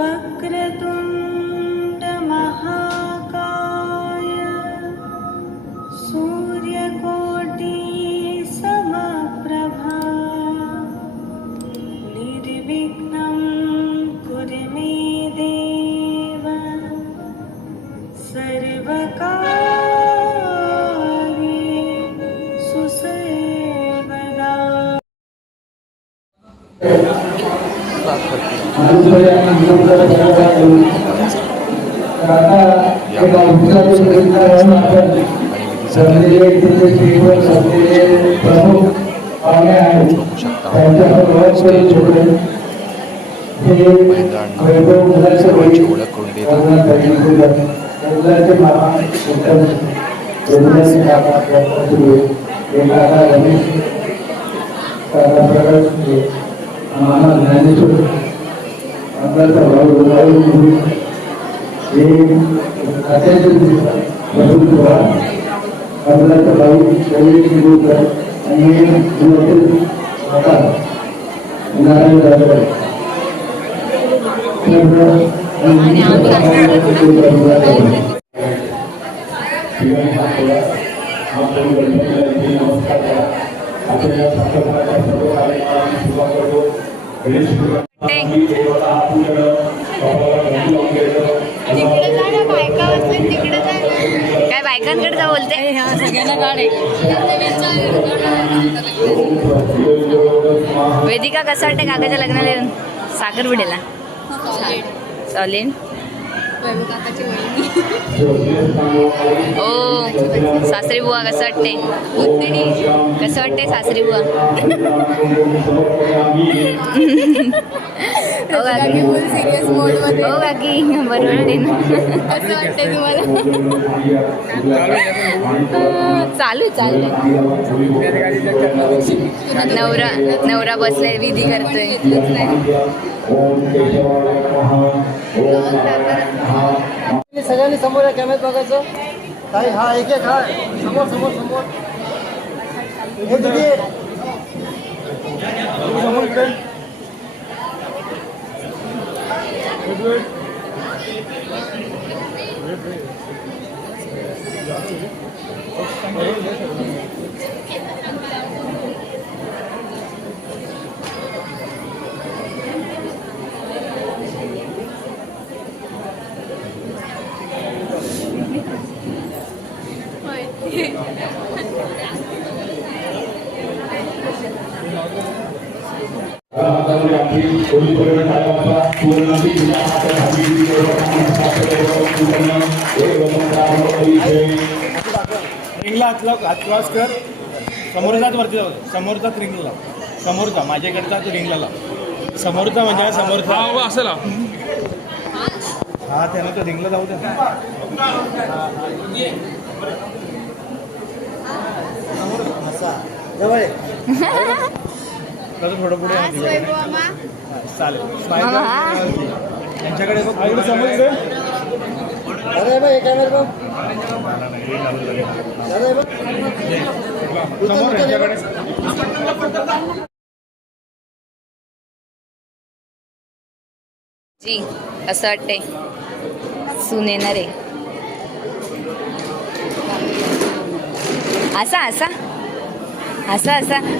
वक्रतुंड महाकाय सूर्यकोटि समप्रभा निर्विघ्नं कुरु मे देव सर्वकार्येषु सर्वदा. ओळख करून काय बायकांकडे जा बोलते सगळ्यांना काढे. वेदिका कसं वाटते काकाच्या लग्नाला येऊन साखरपुड्याला? चालेल. ओ सासरी बुवा कसं वाटते? कसं वाटते सासरी बुवा? हो काकी बरोबर आहे ना. कसं वाटते तुम्हाला? चालू नवरा बसलाय विधी करतोय. सगळ्यांनी समोर या कॅमेऱ्यात बघायचं. काही हा एक हा समोर समोर समोर हे दिदी समोर इकडे. रिंगला हात क्रॉस कर. समोरचाच वरती जाऊ. समोरचाच रिंगला समोरचा माझ्याकडचा तो रिंगला लाव. समोरचा म्हणजे समोरचा असेल हा त्यानं तो रिंगला जाऊ द्या. जवळ थोडं पुढे चालेल. त्यांच्याकडे समोर अरे बाई कॅमेरा समोर त्यांच्याकडे जी असं वाटतंय सून येणार आहे. असा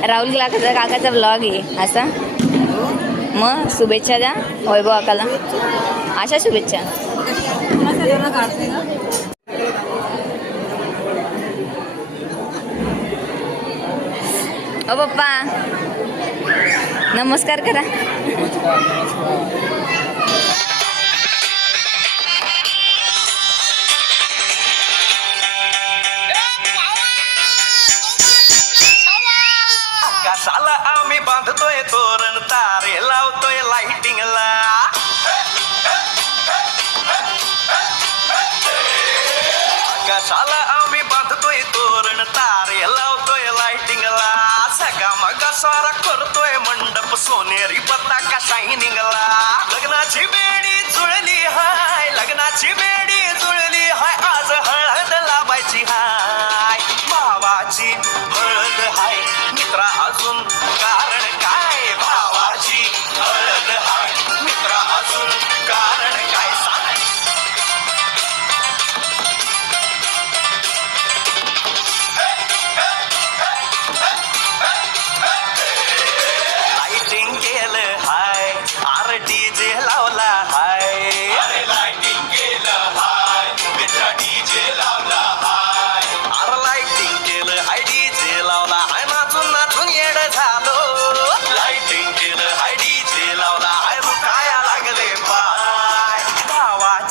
राहुल काकाचा ब्लॉग आहे असा. मग शुभेच्छा द्या वैभव काकाला. अशा शुभेच्छा. ओ पप्पा नमस्कार करा. कशाला आम्ही बांधतोय तोरण तारे लावतोय लाइटिंगला. कशाला आम्ही बांधतोय तोरण तारे लावतोय लाइटिंगला. सगळा मग सारा करतोय मंडप सोनेरी पताका शायनिंगला. लग्नाची